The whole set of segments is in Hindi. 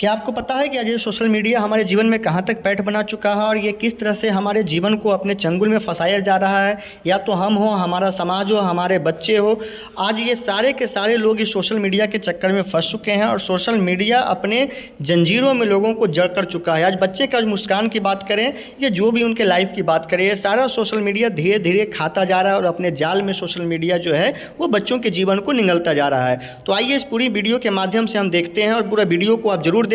क्या आपको पता है कि आज ये सोशल मीडिया हमारे जीवन में कहाँ तक पैठ बना चुका है और ये किस तरह से हमारे जीवन को अपने चंगुल में फंसाया जा रहा है। या तो हम हो, हमारा समाज हो, हमारे बच्चे हो, आज ये सारे के सारे लोग इस सोशल मीडिया के चक्कर में फंस चुके हैं और सोशल मीडिया अपने जंजीरों में लोगों को जड़ कर चुका है। आज बच्चे का मुस्कान की बात करें या जो भी उनके लाइफ की बात करें, ये सारा सोशल मीडिया धीरे धीरे खाता जा रहा है और अपने जाल में सोशल मीडिया जो है वो बच्चों के जीवन को निगलता जा रहा है। तो आइए इस पूरी वीडियो के माध्यम से हम देखते हैं और पूरा वीडियो को आप जरूर देखें।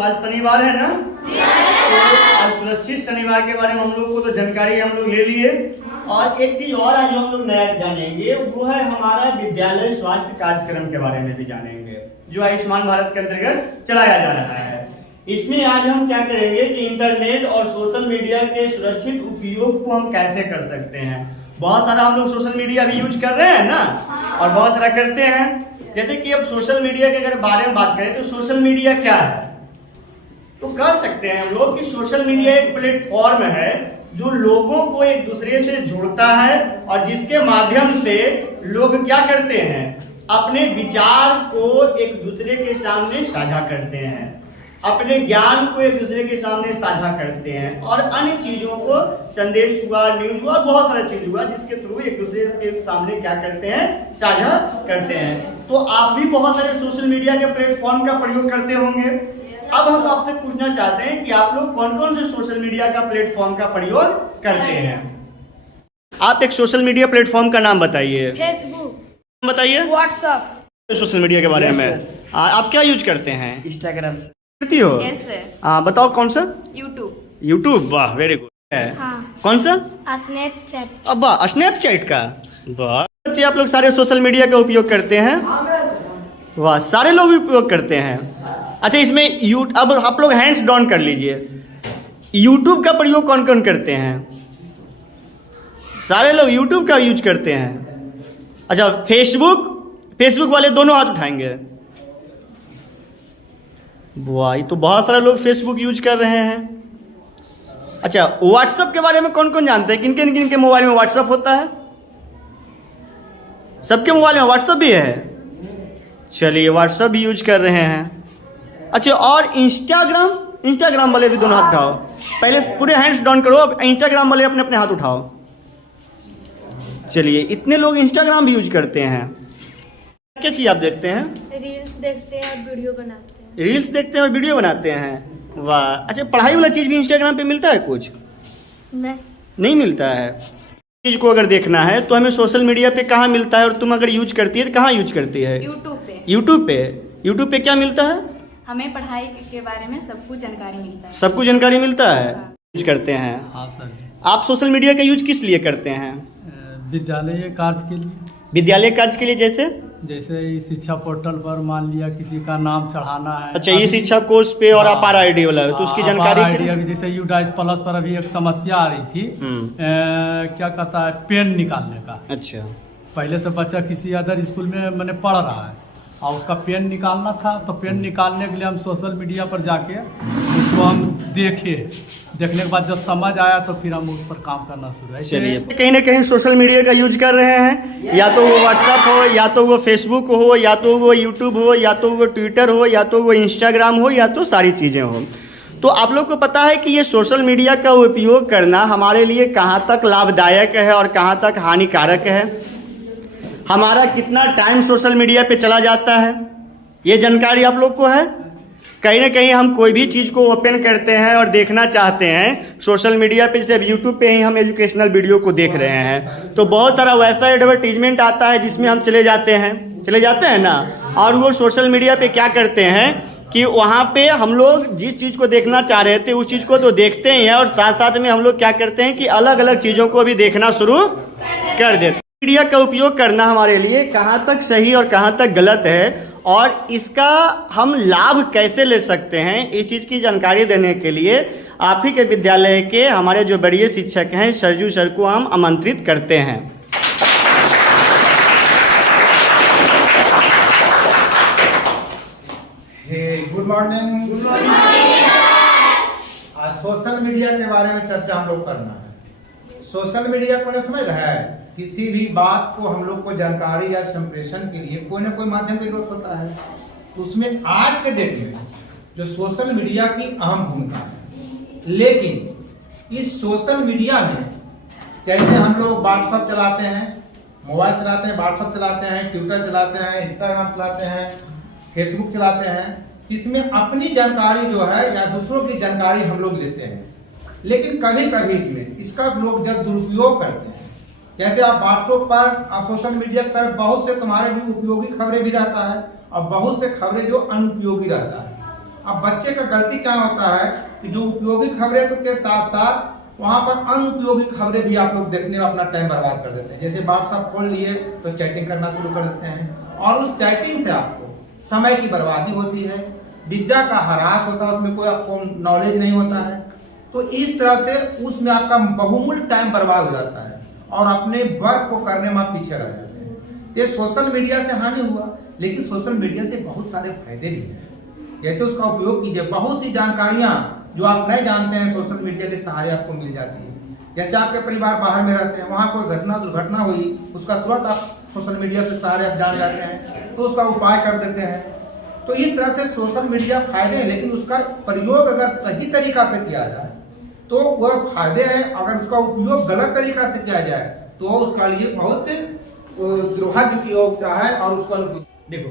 आज शनिवार है ना, तो आज सुरक्षित शनिवार के बारे में हम लोग को तो जानकारी हम लोग ले लिए। और एक चीज और आज हम लोग नया जानेंगे, वो है हमारा विद्यालय स्वास्थ्य कार्यक्रम के बारे में भी जानेंगे, जो आयुष्मान भारत के अंतर्गत चलाया जा रहा है। इसमें आज हम क्या करेंगे कि इंटरनेट और सोशल मीडिया के सुरक्षित उपयोग को हम कैसे कर सकते हैं। बहुत सारा हम लोग सोशल मीडिया भी यूज कर रहे हैं ना, और बहुत सारा करते हैं। जैसे कि अब सोशल मीडिया के अगर बारे में बात करें तो सोशल मीडिया क्या है, तो कह सकते हैं हम लोग कि सोशल मीडिया एक प्लेटफॉर्म है जो लोगों को एक दूसरे से जोड़ता है और जिसके माध्यम से लोग क्या करते हैं, अपने विचार को एक दूसरे के सामने साझा करते हैं, अपने ज्ञान को एक दूसरे के सामने साझा करते हैं और अन्य चीजों को, संदेश हुआ, न्यूज हुआ, बहुत सारा चीज हुआ जिसके थ्रू एक दूसरे के सामने क्या करते हैं, साझा करते हैं। तो आप भी बहुत सारे सोशल मीडिया के प्लेटफॉर्म का प्रयोग करते होंगे। अब हम आपसे पूछना चाहते हैं कि आप लोग कौन कौन से सोशल मीडिया का प्लेटफॉर्म का प्रयोग करते हैं। आप एक सोशल मीडिया प्लेटफॉर्म का नाम बताइए। फेसबुक बताइए। व्हाट्सएप। सोशल मीडिया के बारे में आप क्या यूज करते हैं? इंस्टाग्राम से करती हो? Yes sir. बताओ कौन सा? यूट्यूब। यूट्यूब, वाह वेरी गुड है। हाँ। कौन सा? स्नैपचैट। अब स्नैपचैट का, वाह। बच्चे आप लोग सारे सोशल मीडिया का उपयोग करते हैं? वाह, सारे लोग उपयोग करते हैं। अच्छा, इसमें अब आप लोग हैंड्स डाउन कर लीजिए, यूट्यूब का प्रयोग कौन कौन करते हैं? सारे लोग यूट्यूब का यूज करते हैं। अच्छा, फेसबुक वाले दोनों हाथ उठाएंगे। वाह, ये तो बहुत सारे लोग फेसबुक यूज कर रहे हैं। अच्छा, व्हाट्सएप के बारे में कौन कौन जानते हैं? किन के मोबाइल में व्हाट्सएप होता है? सबके मोबाइल में व्हाट्सएप भी है। चलिए, व्हाट्सएप भी यूज कर रहे हैं। अच्छा, और इंस्टाग्राम वाले भी दोनों हाथ उठाओ। पहले पूरे हैंड्स डाउन करो, अब इंस्टाग्राम वाले अपने अपने हाथ उठाओ। चलिए, इतने लोग इंस्टाग्राम भी यूज करते हैं। क्या चीज आप देखते हैं? रील्स देखते हैं और वीडियो बनाते हैं। रील्स देखते हैं और वीडियो बनाते हैं, वाह। अच्छा, पढ़ाई वाला चीज भी इंस्टाग्राम पे मिलता है कुछ? नहीं मिलता है। चीज को अगर देखना है तो हमें सोशल मीडिया पे कहाँ मिलता है, और तुम अगर यूज करती है तो कहाँ यूज करती है? यूट्यूब पे क्या मिलता है? हमें पढ़ाई के बारे में सब कुछ जानकारी मिलता है। सब कुछ जानकारी मिलता है। यूज करते हैं। हाँ सर जी। आप सोशल मीडिया का यूज किस लिए करते हैं? विद्यालय कार्य के लिए। विद्यालय कार्य के लिए, जैसे इस शिक्षा पोर्टल पर मान लिया किसी का नाम चढ़ाना है। अच्छा, ये शिक्षा कोर्स पे और अपार आईडी वाला है तो उसकी जानकारी अभी जैसे यूडाइस प्लस पर अभी एक समस्या आ रही थी, क्या कहता है, पेन निकालने का। अच्छा, पहले से बच्चा किसी अदर स्कूल में मैंने पढ़ रहा है और उसका पेन निकालना था, तो पेन निकालने के लिए हम सोशल मीडिया पर जाके उसको हम देखने के बाद जब समझ आया तो फिर हम उस पर काम करना शुरू है। चलिए, कहीं ना कहीं सोशल मीडिया का यूज कर रहे हैं, या तो वो व्हाट्सएप हो, या तो वो फेसबुक हो, या तो वो यूट्यूब हो, या तो वो ट्विटर हो, या तो वो इंस्टाग्राम हो, या तो सारी चीज़ें हो। तो आप लोग को पता है कि ये सोशल मीडिया का उपयोग करना हमारे लिए कहाँ तक लाभदायक है और कहाँ तक हानिकारक है। हमारा कितना टाइम सोशल मीडिया पे चला जाता है, ये जानकारी आप लोग को है। कहीं ना कहीं हम कोई भी चीज़ को ओपन करते हैं और देखना चाहते हैं सोशल मीडिया पे, जैसे यूट्यूब पे ही हम एजुकेशनल वीडियो को देख रहे हैं तो बहुत सारा वैसा एडवर्टीजमेंट आता है जिसमें हम चले जाते हैं ना, और वो सोशल मीडिया पे क्या करते हैं कि वहाँ पे हम लोग जिस चीज़ को देखना चाह रहे थे उस चीज़ को तो देखते ही हैं, और साथ साथ में हम लोग क्या करते हैं कि अलग अलग चीज़ों को भी देखना शुरू कर देते हैं। मीडिया का उपयोग करना हमारे लिए कहाँ तक सही और कहाँ तक गलत है और इसका हम लाभ कैसे ले सकते हैं, इस चीज़ की जानकारी देने के लिए आप ही के विद्यालय के हमारे जो बड़े शिक्षक हैं सरजू सर को हम आमंत्रित करते हैं। Good morning. आज सोशल मीडिया के बारे में चर्चा हम लोग करना है। सोशल मीडिया को समझ रहा है, किसी भी बात को हम लोग को जानकारी या संप्रेषण के लिए कोई ना कोई माध्यम की जरूरत होता है। उसमें आज के डेट में जो सोशल मीडिया की अहम भूमिका है, लेकिन इस सोशल मीडिया में जैसे हम लोग व्हाट्सअप चलाते हैं, मोबाइल चलाते हैं, व्हाट्सअप चलाते हैं, ट्विटर चलाते हैं, इंस्टाग्राम चलाते हैं, फेसबुक चलाते हैं, इसमें अपनी जानकारी जो है या दूसरों की जानकारी हम लोग लेते हैं। लेकिन कभी कभी इसमें इसका लोग जब दुरुपयोग करते हैं, जैसे आप व्हाट्सएप पर आप सोशल मीडिया की तरफ बहुत से तुम्हारे भी उपयोगी खबरें भी रहता है और बहुत से खबरें जो अनुपयोगी रहता है। अब बच्चे का गलती क्या होता है कि जो उपयोगी खबरें तो के साथ साथ वहां पर अनुपयोगी खबरें भी आप लोग देखने में अपना टाइम बर्बाद कर देते हैं। जैसे व्हाट्सएप खोल लिए तो चैटिंग करना शुरू कर देते हैं और उस चैटिंग से आपको समय की बर्बादी होती है, विद्या का ह्रास होता है, उसमें कोई आपको नॉलेज नहीं होता है। तो इस तरह से उसमें आपका बहुमूल्य टाइम बर्बाद हो जाता है और अपने वर्क को करने में आप पीछे रह जाते हैं। ये सोशल मीडिया से हानि हुआ, लेकिन सोशल मीडिया से बहुत सारे फायदे भी हैं। जैसे उसका उपयोग कीजिए, बहुत सी जानकारियां जो आप नहीं जानते हैं सोशल मीडिया के सहारे आपको मिल जाती है। जैसे आपके परिवार बाहर में रहते हैं, वहां कोई घटना दुर्घटना हुई, उसका तुरंत आप सोशल मीडिया के सहारे आप जान जाते हैं, तो उसका उपाय कर देते हैं। तो इस तरह से सोशल मीडिया फायदे हैं, लेकिन उसका प्रयोग अगर सही तरीका से किया जाए तो वह फायदे हैं। अगर उसका उपयोग गलत तरीका से किया जाए तो उसका लिए बहुत दुरुपयोग है और उसका देखो,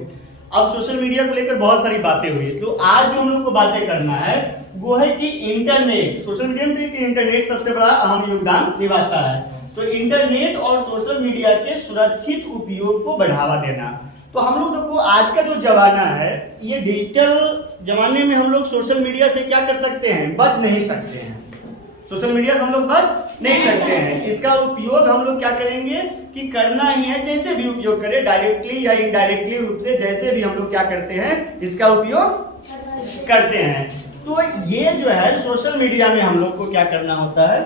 अब सोशल मीडिया को लेकर बहुत सारी बातें हुई, तो आज जो हम लोग को बातें करना है वो है कि इंटरनेट, सोशल मीडिया से कि इंटरनेट सबसे बड़ा अहम योगदान निभाता है। तो इंटरनेट और सोशल मीडिया के सुरक्षित उपयोग को बढ़ावा देना। तो हम लोग देखो, आज का जो जमाना है, ये डिजिटल जमाने में हम लोग सोशल मीडिया से क्या कर सकते हैं, बच नहीं सकते हैं। सोशल मीडिया से हम लोग बच नहीं सकते हैं। इसका उपयोग हम लोग क्या करेंगे कि करना ही है, जैसे भी उपयोग करें, डायरेक्टली या इनडायरेक्टली रूप से, जैसे भी हम लोग क्या करते हैं, इसका उपयोग करते हैं। तो ये जो है सोशल मीडिया में हम लोग को क्या करना होता है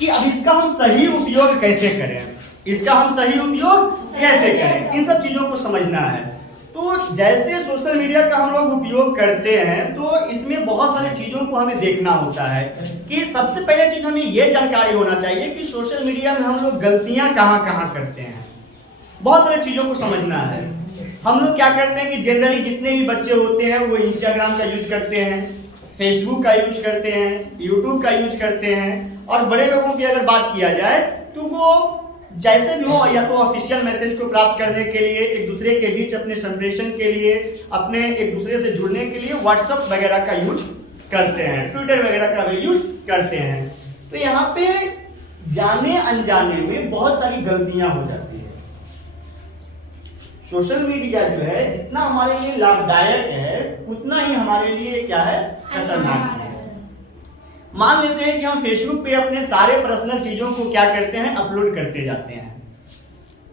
कि अब इसका हम सही उपयोग कैसे करें, इसका हम सही उपयोग कैसे करें, इन सब चीजों को समझना है। तो जैसे सोशल मीडिया का हम लोग उपयोग करते हैं, तो इसमें बहुत सारी चीजों को हमें देखना होता है कि सबसे पहले चीज हमें ये जानकारी होना चाहिए कि सोशल मीडिया में हम लोग गलतियां कहां करते हैं। बहुत सारी चीजों को समझना है। हम लोग क्या करते हैं कि जनरली जितने भी बच्चे होते हैं वो इंस्टाग्राम का यूज करते हैं, फेसबुक का यूज करते हैं, यूट्यूब का यूज करते हैं। और बड़े लोगों की अगर बात किया जाए तो वो जैसे भी हो, या तो ऑफिशियल मैसेज को प्राप्त करने के लिए, एक दूसरे के बीच अपने संप्रेषण के लिए, अपने एक दूसरे से जुड़ने के लिए व्हाट्सएप वगैरह का यूज करते हैं, ट्विटर वगैरह का भी यूज करते हैं। तो यहाँ पे जाने अनजाने में बहुत सारी गलतियां हो जाती है। सोशल मीडिया जो है जितना हमारे लिए लाभदायक है, उतना ही हमारे लिए क्या है, खतरनाक है। मान लेते हैं कि हम फेसबुक पे अपने सारे पर्सनल चीजों को क्या करते हैं, अपलोड करते जाते हैं।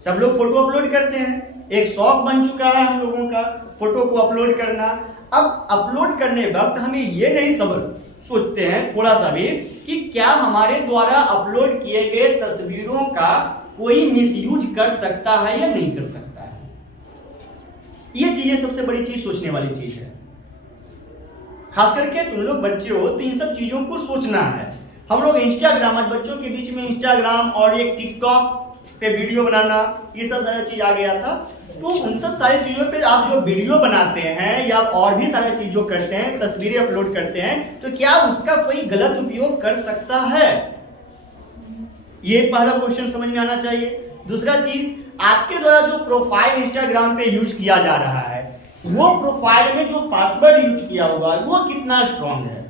सब लोग फोटो अपलोड करते हैं, एक शौक बन चुका है हम लोगों का फोटो को अपलोड करना। अब अपलोड करने वक्त हमें ये नहीं सोचते हैं थोड़ा सा भी कि क्या हमारे द्वारा अपलोड किए गए तस्वीरों का कोई मिसयूज कर सकता है या नहीं कर सकता है। ये चीजें सबसे बड़ी चीज, सोचने वाली चीज है। खास करके तुम लोग बच्चे हो तो इन सब चीजों को सोचना है। हम लोग इंस्टाग्राम, आज बच्चों के बीच में इंस्टाग्राम और एक टिकटॉक पे वीडियो बनाना, ये सब सारा चीज आ गया था। तो उन सब सारी चीजों पे आप जो वीडियो बनाते हैं या और भी सारी चीजों करते हैं, तस्वीरें अपलोड करते हैं, तो क्या उसका कोई गलत उपयोग कर सकता है, ये पहला क्वेश्चन समझ में आना चाहिए। दूसरा चीज, आपके द्वारा जो प्रोफाइल इंस्टाग्राम पे यूज किया जा रहा है, वो प्रोफाइल में जो पासवर्ड यूज किया हुआ है वो कितना स्ट्रांग है।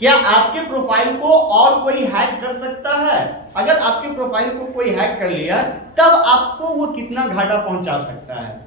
क्या आपके प्रोफाइल को और कोई हैक कर सकता है? अगर आपके प्रोफाइल को कोई हैक कर लिया तब आपको वो कितना घाटा पहुंचा सकता है।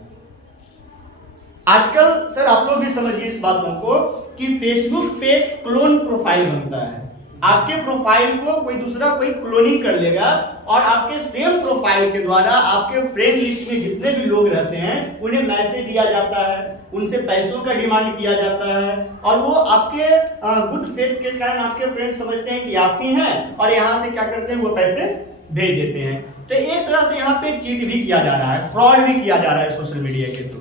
आजकल सर आप लोग भी समझिए इस बातों को कि फेसबुक पे क्लोन प्रोफाइल बनता है। आपके प्रोफाइल को कोई दूसरा कोई क्लोनिंग कर लेगा और आपके सेम प्रोफाइल के द्वारा आपके फ्रेंड लिस्ट में जितने भी लोग रहते हैं उन्हें मैसेज दिया जाता है, उनसे पैसों का डिमांड किया जाता है और वो आपके गुड फेथ के कारण आपके फ्रेंड समझते हैं कि आप ही हैं और यहाँ से क्या करते हैं, वो पैसे भेज देते हैं। तो एक तरह से यहाँ पे चीट भी किया जा रहा है, फ्रॉड भी किया जा रहा है सोशल मीडिया के थ्रू।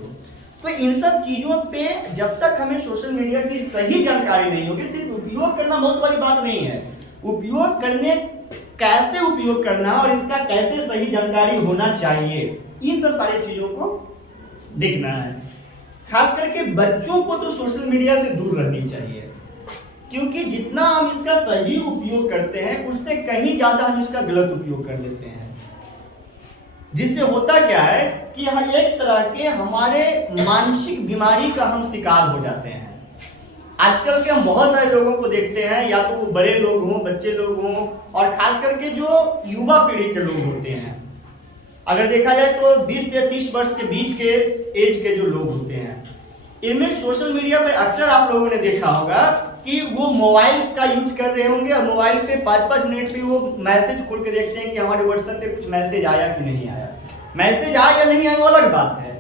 तो इन सब चीजों पे जब तक हमें सोशल मीडिया की सही जानकारी नहीं होगी, सिर्फ उपयोग करना बहुत बड़ी बात नहीं है, उपयोग करने कैसे उपयोग करना और इसका कैसे सही जानकारी होना चाहिए, इन सब सारी चीजों को देखना है। खास करके बच्चों को तो सोशल मीडिया से दूर रहनी चाहिए, क्योंकि जितना हम इसका सही उपयोग करते हैं उससे कहीं ज्यादा हम इसका गलत उपयोग कर लेते हैं, जिससे होता क्या है कि यहाँ एक तरह के हमारे मानसिक बीमारी का हम शिकार हो जाते हैं। आजकल के हम बहुत सारे लोगों को देखते हैं, या तो वो बड़े लोग हों, बच्चे लोग हों, और खास करके जो युवा पीढ़ी के लोग होते हैं, अगर देखा जाए तो 20 से 30 वर्ष के बीच के एज के जो लोग होते हैं, इनमें सोशल मीडिया पे अक्सर आप लोगों ने देखा होगा कि वो मोबाइल का यूज कर रहे होंगे और मोबाइल पे 5-5 मिनट भी वो मैसेज खोल के देखते हैं कि हमारे व्हाट्सएप पे कुछ मैसेज आया कि नहीं आया। मैसेज आया या नहीं आया वो अलग बात है,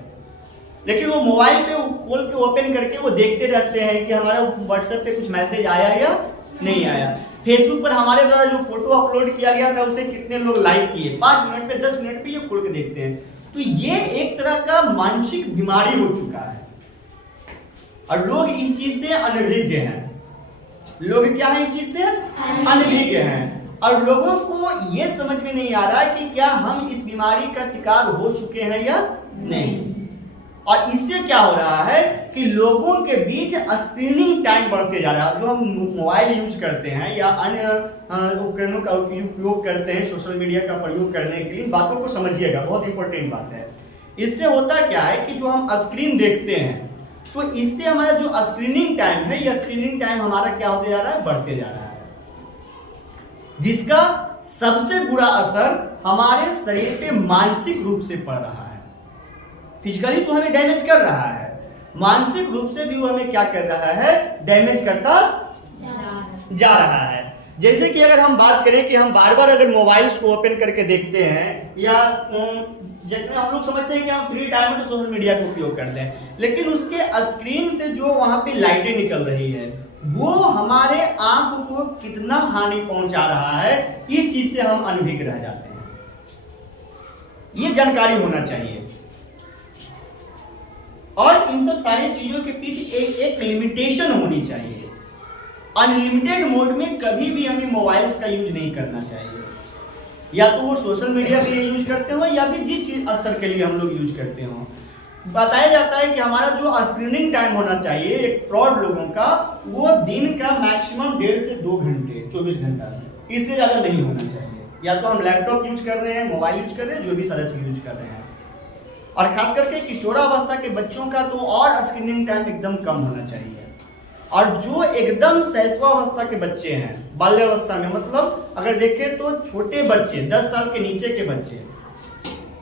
लेकिन वो मोबाइल पे खोल के ओपन करके वो देखते रहते हैं कि हमारा व्हाट्सएप पे कुछ मैसेज आया या नहीं आया। फेसबुक पर हमारे द्वारा जो फोटो अपलोड किया गया था उसे कितने लोग लाइक किए, 5 मिनट पे 10 मिनट पे ये खोल के देखते हैं। तो ये एक तरह का मानसिक बीमारी हो चुका है और लोग इस चीज से अनभिज्ञ हैं। लोग क्या है इस चीज से अनभिज्ञ हैं और लोगों को ये समझ में नहीं आ रहा है कि क्या हम इस बीमारी का शिकार हो चुके हैं या नहीं। और इससे क्या हो रहा है कि लोगों के बीच स्क्रीनिंग टाइम बढ़ते जा रहा है। जो हम मोबाइल यूज करते हैं या अन्य उपकरणों का उपयोग करते हैं सोशल मीडिया का प्रयोग करने के लिए, बातों को समझिएगा, बहुत इंपॉर्टेंट बात है। इससे होता क्या है कि जो हम स्क्रीन देखते हैं तो इससे हमारा जो स्क्रीनिंग टाइम है, यह स्क्रीनिंग टाइम हमारा क्या होते जा रहा है, बढ़ते जा रहा है, जिसका सबसे बुरा असर हमारे शरीर पे मानसिक रूप से पड़ रहा है। फिजिकली तो हमें डैमेज कर रहा है, मानसिक रूप से भी वो हमें क्या कर रहा है, डैमेज करता जा रहा है। जैसे कि अगर हम बात करें कि हम बार बार अगर मोबाइल्स को ओपन करके देखते हैं, या जितने हम लोग समझते हैं कि हम फ्री टाइम में तो सोशल मीडिया का उपयोग करते हैं, लेकिन उसके स्क्रीन से जो वहां पे लाइटें निकल रही है वो हमारे आंख को कितना हानि पहुंचा रहा है, इस चीज से हम अनभिज्ञ रह जाते हैं। ये जानकारी होना चाहिए और इन सब सारी चीजों के पीछे एक लिमिटेशन होनी चाहिए। अनलिमिटेड मोड में कभी भी हमें मोबाइल्स का यूज नहीं करना चाहिए, या तो वो सोशल मीडिया के लिए यूज करते हो या फिर जिस स्तर के लिए हम लोग यूज करते हो। बताया जाता है कि हमारा जो स्क्रीनिंग टाइम होना चाहिए एक प्रौढ़ लोगों का, वो दिन का मैक्सिमम 1.5 से 2 घंटे, 24 घंटा से इससे ज्यादा नहीं होना चाहिए। या तो हम लैपटॉप यूज कर रहे हैं, मोबाइल यूज कर रहे हैं, जो भी सारा चीज यूज कर रहे हैं। और खास करके किशोरावस्था के बच्चों का तो और स्क्रीनिंग टाइम एकदम कम होना चाहिए। और जो एकदम शैशवावस्था के बच्चे हैं, बाल्यावस्था में, मतलब अगर देखें तो छोटे बच्चे, 10 साल के नीचे के बच्चे,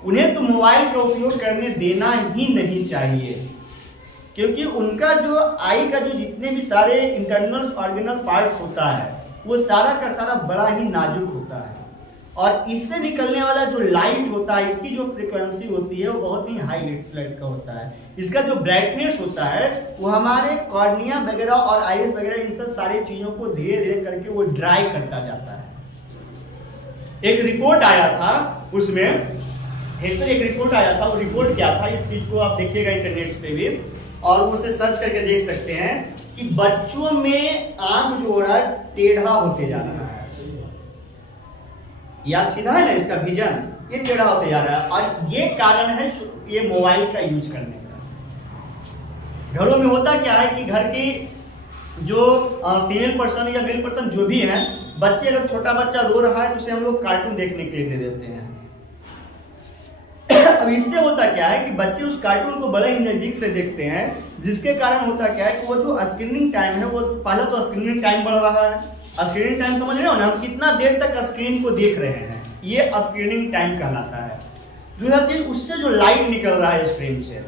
उन्हें तो मोबाइल का उपयोग करने देना ही नहीं चाहिए, क्योंकि उनका जो आई का जो जितने भी सारे इंटरनल ऑर्गेनल पार्ट्स होता है वो सारा का सारा बड़ा ही नाजुक होता है, और इससे निकलने वाला जो लाइट होता है, इसकी जो फ्रीक्वेंसी होती है वो बहुत ही हाई लाइट का होता है। इसका जो ब्राइटनेस होता है वो हमारे कॉर्निया वगैरह और आइरिस वगैरह इन सब सारी चीजों को धीरे धीरे करके वो ड्राई करता जाता है। एक रिपोर्ट आया था, उसमें एक रिपोर्ट आया था, वो रिपोर्ट क्या था, इस चीज को आप देखिएगा इंटरनेट पे भी, और उसे सर्च करके देख सकते हैं कि बच्चों में आंख जो हो रहा है टेढ़ा होते जा रहा है। या सीधा है ना, इसका विजन ये टेढ़ा होते जा रहा है, और ये कारण है ये मोबाइल का यूज करने का। घरों में होता क्या है कि घर की जो फीमेल पर्सन या मेल पर्सन जो भी है, बच्चे, अगर छोटा बच्चा रो रहा है तो उसे हम लोग कार्टून देखने के लिए दे देते हैं। अब इससे होता क्या है कि बच्चे उस कार्टून को बड़े ही नजदीक से देखते हैं, जिसके कारण होता क्या है कि वो जो स्क्रीनिंग टाइम है, वो पहले तो स्क्रीनिंग टाइम बढ़ रहा है। स्क्रीनिंग टाइम समझ रहे हो ना, हम कितना देर तक स्क्रीन को देख रहे हैं, ये स्क्रीनिंग टाइम कहलाता है। दूसरा चीज, उससे जो लाइट निकल रहा है स्क्रीन से,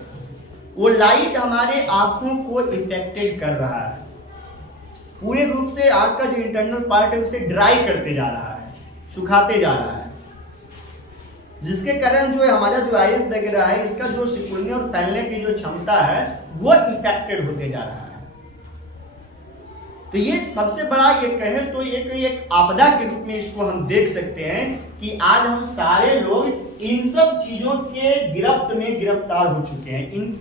वो लाइट हमारे आंखों को इफेक्टेड कर रहा है, पूरे रूप से आंख का जो इंटरनल पार्ट है उसे ड्राई करते जा रहा है, सुखाते जा रहा है, जिसके कारण जो है हमारा जो आइरिस वगैरह है, इसका जो सिकुड़ने और फैलने की जो क्षमता है वो इफेक्टेड होते जा रहा है। तो ये सबसे बड़ा, ये कहें तो एक आपदा के रूप में इसको हम देख सकते हैं कि आज हम सारे लोग इन सब चीजों के गिरफ्त में गिरफ्तार हो चुके हैं। इन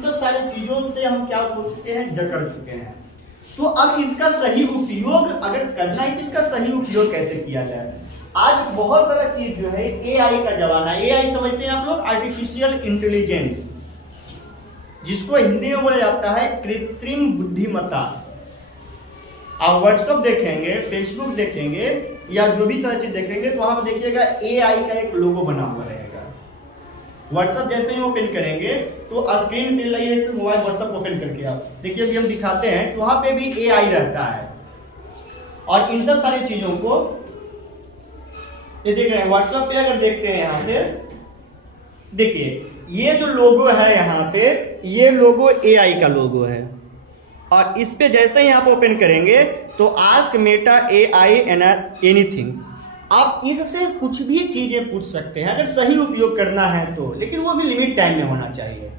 सब सारी चीजों से हम क्या हो चुके हैं, जकड़ चुके हैं। तो अब इसका सही उपयोग अगर करना है, इसका सही उपयोग कैसे किया जाए? आज बहुत सारा चीज जो है, एआई का जमाना है। एआई समझते हैं आप लोग, आर्टिफिशियल इंटेलिजेंस। जिसको हिंदी में बोला जाता है कृत्रिम बुद्धिमत्ता। आप व्हाट्सएप देखेंगे, फेसबुक देखेंगे या जो भी सारी चीज देखेंगे तो वहां पर देखिएगा AI का एक लोगो बना हुआ रहेगा। व्हाट्सएप जैसे ही ओपन करेंगे तो स्क्रीन पे लाइए से मोबाइल व्हाट्सएप ओपन करके आप देखिए, अभी हम दिखाते हैं तो वहां पे भी AI रहता है। और इन सब सारी चीजों को ये देख रहे हैं व्हाट्सएप पे, अगर देखते हैं यहाँ से देखिए ये जो लोगो है यहाँ पे, ये लोगो AI का लोगो है। और इस पे जैसे ही आप ओपन करेंगे तो आस्क मेटा AI एनीथिंग, आप इससे कुछ भी चीजें पूछ सकते हैं अगर सही उपयोग करना है तो, लेकिन वो भी लिमिट टाइम में होना चाहिए।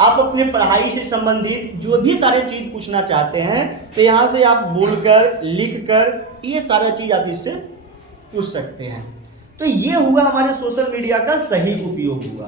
आप अपने पढ़ाई से संबंधित जो भी सारे चीज पूछना चाहते हैं तो यहाँ से आप बोलकर, लिखकर ये सारा चीज आप इससे पूछ सकते हैं। तो ये हुआ हमारे सोशल मीडिया का सही उपयोग हुआ।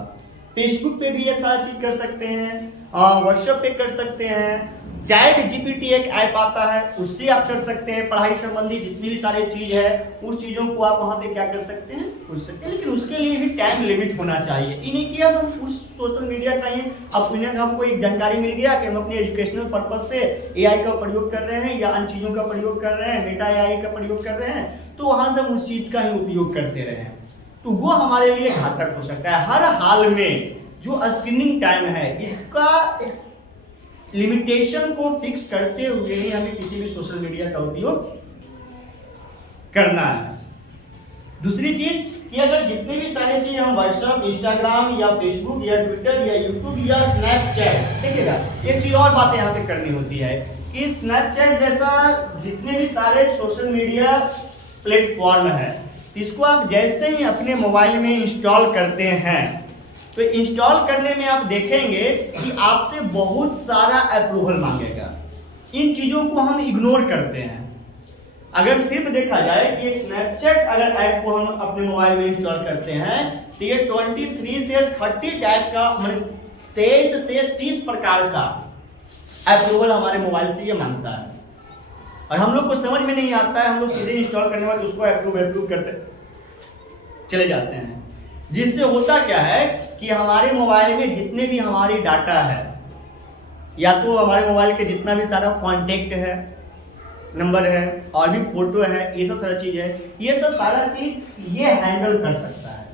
फेसबुक पे भी ये सारा चीज कर सकते हैं, व्हाट्सएप पे कर सकते हैं, चैट GPT एक ऐप आता है उससे आप कर सकते हैं। पढ़ाई संबंधी जितनी भी सारी चीज है उस चीजों को आप वहां पे क्या कर सकते हैं, पूछ सकते हैं, लेकिन उसके लिए भी टाइम लिमिट होना चाहिए। ये नहीं कि अब हम उस सोशल मीडिया का ही ओपिनियन, हमको एक जानकारी मिल गया कि हम अपने एजुकेशनल पर्पज से AI का प्रयोग कर रहे हैं या अन्य चीजों का प्रयोग कर रहे हैं, मेटा AI का प्रयोग कर रहे हैं, तो वहां से हम उस चीज का ही उपयोग करते रहे हैं तो वो हमारे लिए घातक हो सकता है। हर हाल में जो स्क्रीनिंग टाइम है इसका लिमिटेशन को फिक्स करते हुए ही हमें किसी भी सोशल मीडिया का उपयोग करना है। दूसरी चीज कि अगर जितने भी सारे चीज हम व्हाट्सएप, इंस्टाग्राम या फेसबुक या ट्विटर या यूट्यूब या स्नैपचैट, देखिएगा एक चीज और बातें यहाँ पे करनी होती है कि स्नैपचैट जैसा जितने भी सारे सोशल मीडिया प्लेटफॉर्म है इसको आप जैसे ही अपने मोबाइल में इंस्टॉल करते हैं तो इंस्टॉल करने में आप देखेंगे कि आपसे बहुत सारा अप्रूवल मांगेगा। इन चीजों को हम इग्नोर करते हैं। अगर सिर्फ देखा जाए कि एक स्नैपचैट अगर ऐप को हम अपने मोबाइल में इंस्टॉल करते हैं तो ये 23 से 30 टाइप का, मतलब 23 से 30 प्रकार का अप्रूवल हमारे मोबाइल से ये मांगता है और हम लोग को समझ में नहीं आता है। हम लोग सीधे इंस्टॉल करने बाद उसको अप्रूव करते चले जाते हैं, जिससे होता क्या है कि हमारे मोबाइल में जितने भी हमारी डाटा है या तो हमारे मोबाइल के जितना भी सारा कांटेक्ट है, नंबर है और भी फोटो है, ये सब सारा चीज है, ये सब सारा चीज ये हैंडल कर सकता है।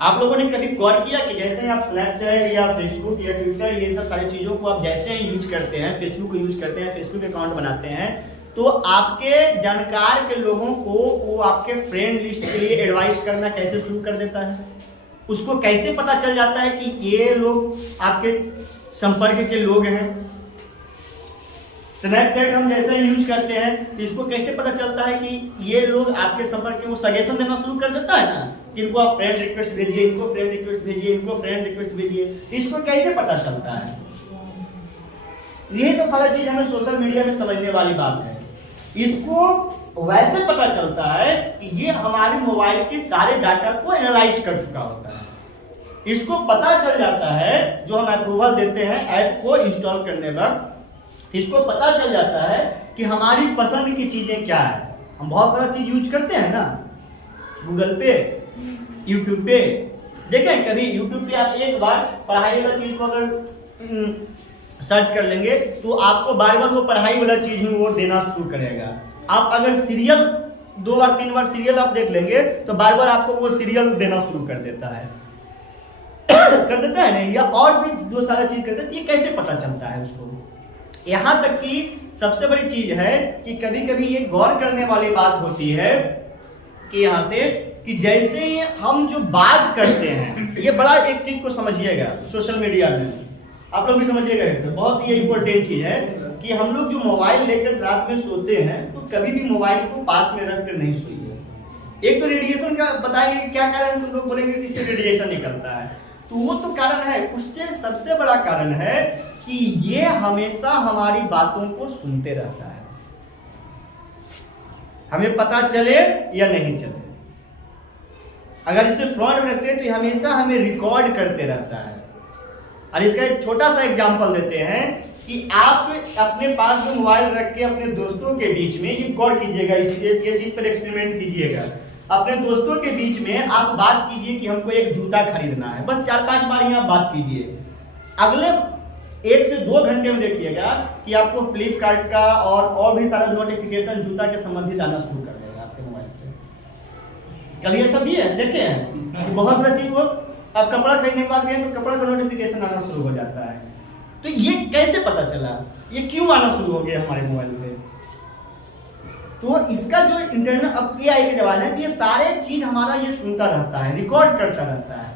आप लोगों ने कभी गौर किया कि जैसे आप स्नैपचैट या फेसबुक या ट्विटर ये सब सारी चीजों को आप जैसे ही यूज करते हैं, फेसबुक को यूज करते हैं, फेसबुक अकाउंट बनाते हैं तो आपके जानकार के लोगों को वो आपके फ्रेंड लिस्ट के लिए एडवाइस करना कैसे शुरू कर देता है। उसको कैसे पता चल जाता है कि ये लोग आपके संपर्क के लोग हैं। स्नैपचैट हम जैसे यूज करते हैं तो इसको कैसे पता चलता है कि ये लोग आपके संपर्क के, वो सजेशन देना शुरू कर देता है ना, इनको आप फ्रेंड रिक्वेस्ट भेजिए, इनको फ्रेंड रिक्वेस्ट भेजिए, इनको फ्रेंड रिक्वेस्ट भेजिए। इसको कैसे पता चलता है? ये तो सारा चीज हमें सोशल मीडिया में समझने वाली बात है। इसको वैसे पता चलता है कि ये हमारे मोबाइल के सारे डाटा को एनालाइज कर चुका होता है। इसको पता चल जाता है, जो हम अप्रूवल देते हैं ऐप को इंस्टॉल करने वक्त, इसको पता चल जाता है कि हमारी पसंद की चीजें क्या है। हम बहुत सारा चीज यूज करते हैं ना, गूगल पे, यूट्यूब पे। देखें कभी यूट्यूब पे आप एक बार पढ़ाई वाला चीज को अगर सर्च कर लेंगे तो आपको बार बार वो पढ़ाई वाला चीज ही वो देना शुरू करेगा। आप अगर सीरियल 2 बार 3 बार सीरियल आप देख लेंगे तो बार बार आपको वो सीरियल देना शुरू कर देता है कर देता है नहीं, या और भी जो सारा चीज करते हैं। ये कैसे पता चलता है उसको? यहाँ तक कि सबसे बड़ी चीज है कि कभी कभी ये गौर करने वाली बात होती है कि यहाँ से कि जैसे ही हम जो बात करते हैं, ये बड़ा एक चीज को समझिएगा सोशल मीडिया में, आप लोग भी समझिएगा, इससे बहुत ये इंपॉर्टेंट चीज है कि हम लोग जो मोबाइल लेकर रात में सोते हैं तो कभी भी मोबाइल को पास में रख कर नहीं सोइए। एक तो रेडिएशन का बताएंगे क्या कारण, तुम लोग बोलेंगे कि इससे रेडिएशन निकलता है, तो वो तो कारण है। उससे सबसे बड़ा कारण है कि ये हमेशा हमारी बातों को सुनते रहता है, हमें पता चले या नहीं चले। अगर इसे फ्रंट में रखते हैं तो ये हमेशा हमें रिकॉर्ड करते रहता है। और इसका एक छोटा सा एग्जांपल देते हैं कि आप अपने पास जो मोबाइल रख के अपने दोस्तों के बीच में, ये गौर कीजिएगा, ये चीज पर एक्सपेरिमेंट कीजिएगा। अपने दोस्तों के बीच में आप बात कीजिए कि हमको एक जूता खरीदना है, बस 4-5 बार ही आप बात कीजिए। अगले 1 से 2 घंटे में देखिएगा कि आपको फ्लिपकार्ट का और भी सारा नोटिफिकेशन जूता के संबंधित आना शुरू कर देगा आपके मोबाइल पे। कभी ऐसा भी है देखे हैं, बहुत सारा चीज वो अब कपड़ा खरीदने के बाद गए तो कपड़ा का नोटिफिकेशन आना शुरू हो जाता है। तो ये कैसे पता चला, ये क्यों आना शुरू हो गया हमारे मोबाइल पे? तो इसका जो इंटरनेट अब AI के जमाने में ये सारे चीज हमारा ये सुनता रहता है, रिकॉर्ड करता रहता है,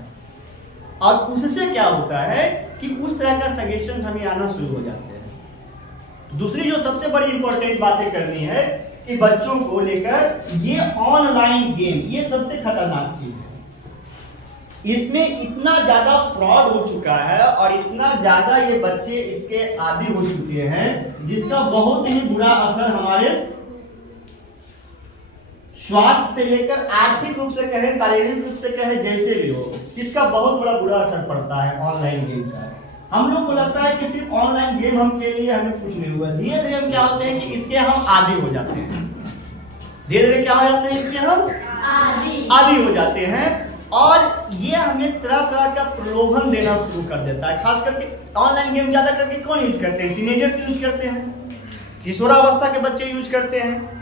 और उससे क्या होता है कि उस तरह का सजेशन हमें आना शुरू हो जाते हैं। दूसरी जो सबसे बड़ी इंपॉर्टेंट बातें करनी है कि बच्चों को लेकर ये ऑनलाइन गेम, ये सबसे खतरनाक चीज है। इसमें इतना ज्यादा फ्रॉड हो चुका है और इतना ज्यादा ये बच्चे इसके आदी हो चुके हैं, जिसका बहुत ही बुरा असर हमारे स्वास्थ्य से लेकर आर्थिक रूप से कहे, शारीरिक रूप से कहे, जैसे भी हो, इसका बहुत बड़ा बुरा असर पड़ता है ऑनलाइन गेम का। हम लोग को लगता है कि सिर्फ ऑनलाइन गेम हम के लिए हमें कुछ नहीं हुआ, धीरे धीरे हम क्या होते हैं कि इसके हम आदी हो जाते हैं, धीरे धीरे क्या हो जाते हैं, इसके हम आदी हो जाते हैं, और ये हमें तरह तरह का प्रलोभन देना शुरू कर देता है। खास करके ऑनलाइन गेम ज्यादा करके कौन यूज करते हैं? टीनेजर्स यूज करते हैं, किशोरावस्था के बच्चे यूज करते हैं।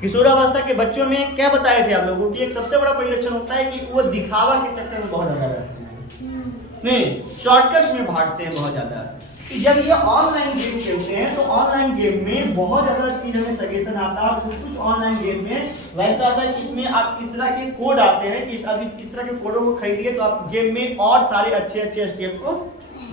किशोरावस्था के बच्चों में क्या बताए थे आप लोगों की एक सबसे बड़ा परिलक्षण होता है कि वो दिखावा के चक्कर में बहुत ज्यादा रहते हैं, नहीं शॉर्टकट्स में भागते हैं बहुत ज्यादा। जब ये ऑनलाइन गेम खेलते हैं तो ऑनलाइन गेम में बहुत ज्यादा चीज हमें सजेशन आता है। कुछ ऑनलाइन गेम में वैसा आता है कि इसमें आप इस तरह के कोड आते हैं कि अब इस तरह के कोडों को खरीदिए तो आप गेम में और सारे अच्छे अच्छे स्टेप को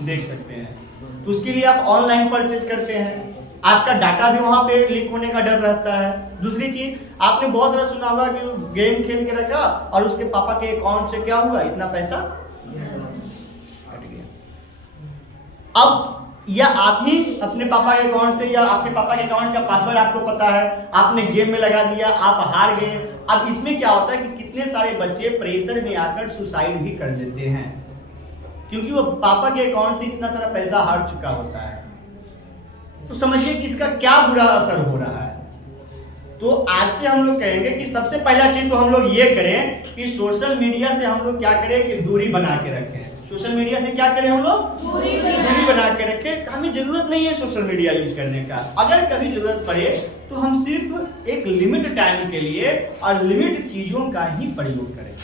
देख सकते हैं। तो उसके लिए आप ऑनलाइन परचेज करते हैं, आपका डाटा भी वहां पे लीक होने का डर रहता है। दूसरी चीज आपने बहुत सारा सुना होगा कि गेम खेल के रखा और उसके पापा के अकाउंट से क्या हुआ, इतना पैसा हट गया। अब या आप ही अपने पापा के अकाउंट से या आपके पापा के अकाउंट का पासवर्ड आपको पता है, आपने गेम में लगा दिया, आप हार गए। अब इसमें क्या होता है कि कितने सारे बच्चे प्रेशर में आकर सुसाइड भी कर लेते हैं, क्योंकि वो पापा के अकाउंट से इतना सारा पैसा हार चुका होता है। तो समझिए कि इसका क्या बुरा असर हो रहा है। तो आज से हम लोग कहेंगे कि सबसे पहला चीज तो हम लोग ये करें कि सोशल मीडिया से हम लोग क्या करें कि दूरी बना के रखें। सोशल मीडिया से क्या करें हम लोग? दूरी बना के रखें। हमें जरूरत नहीं है सोशल मीडिया यूज करने का। अगर कभी जरूरत पड़े तो हम सिर्फ एक लिमिट टाइम के लिए और लिमिट चीजों का ही प्रयोग करें।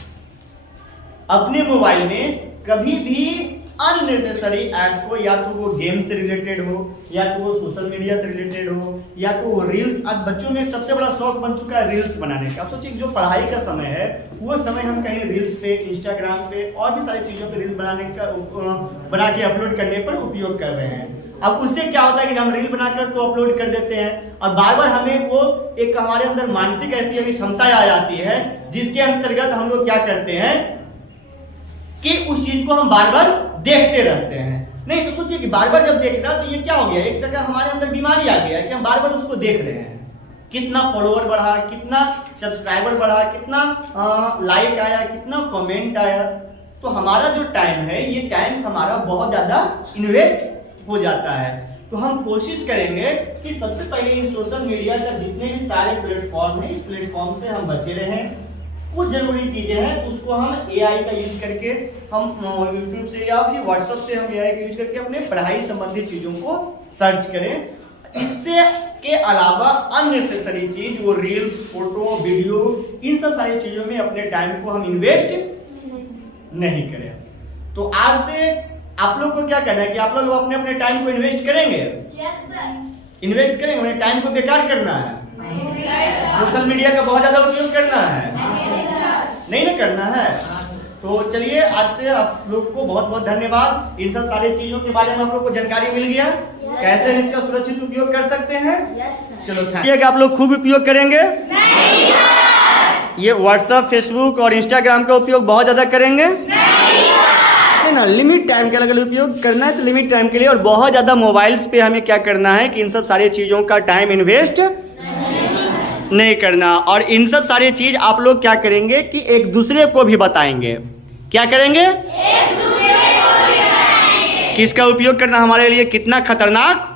अपने मोबाइल में कभी भी अननेसेसरी एप्स को, या तो वो गेम से रिलेटेड हो, या तो वो सोशल मीडिया से रिलेटेड हो, या तो वो रील्स। आज बच्चों में सबसे बड़ा शौक बन चुका है रील्स बनाने का। सोचिए जो पढ़ाई का समय है वो समय हम कहीं रील्स पे, इंस्टाग्राम पे और भी सारी चीजों पे रील बना के अपलोड करने पर उपयोग कर रहे हैं। अब उससे क्या होता है कि हम रील बनाकर तो अपलोड कर देते हैं और बार बार हमें वो एक हमारे अंदर मानसिक ऐसी अभी क्षमता आ जाती है जिसके अंतर्गत हम लोग क्या करते हैं कि उस चीज को हम बार बार देखते रहते हैं। नहीं तो सोचिए कि बार बार जब देखना तो ये क्या हो गया, एक जगह हमारे अंदर बीमारी आ गया है कि हम बार बार उसको देख रहे हैं। कितना फॉलोअर बढ़ा, कितना सब्सक्राइबर बढ़ा, कितना लाइक आया, कितना कमेंट आया। तो हमारा जो टाइम है ये टाइम हमारा बहुत ज्यादा इन्वेस्ट हो जाता है। तो हम कोशिश करेंगे कि सबसे पहले इन सोशल मीडिया का जितने भी सारे प्लेटफॉर्म है, इस प्लेटफॉर्म से हम बचे रहें। कुछ जरूरी चीजें हैं तो उसको हम AI का यूज करके, हम YouTube से या फिर WhatsApp से हम AI का यूज करके अपने पढ़ाई संबंधित चीजों को सर्च करें। इससे के अलावा अननेसेसरी चीज वो रील्स, फोटो, वीडियो, इन सब सारी चीजों में अपने टाइम को हम इन्वेस्ट नहीं करें। तो आज से आप लोग को क्या करना है कि आप लोग अपने अपने टाइम को इन्वेस्ट करेंगे। Yes sir. इन्वेस्ट करेंगे, अपने टाइम को बेकार करना है, सोशल मीडिया का बहुत ज्यादा उपयोग करना है, नहीं ना करना है। तो चलिए आज से आप लोग को बहुत बहुत धन्यवाद। इन सब सारी चीजों के बारे में आप लोग को जानकारी मिल गया, कैसे इसका सुरक्षित उपयोग कर सकते हैं। चलो थैंक। आप लोग खूब उपयोग करेंगे? नहीं सर। ये व्हाट्सएप, फेसबुक और इंस्टाग्राम का उपयोग बहुत ज्यादा करेंगे? नहीं ना, लिमिट टाइम के अगर उपयोग करना है तो लिमिट टाइम के लिए। और बहुत ज्यादा मोबाइल्स पे हमें क्या करना है कि इन सब सारी चीजों का टाइम इन्वेस्ट नहीं करना। और इन सब सारी चीज आप लोग क्या करेंगे कि एक दूसरे को भी बताएंगे। क्या करेंगे? एक दूसरे को भी बताएंगे कि इसका उपयोग करना हमारे लिए कितना खतरनाक।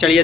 चलिए।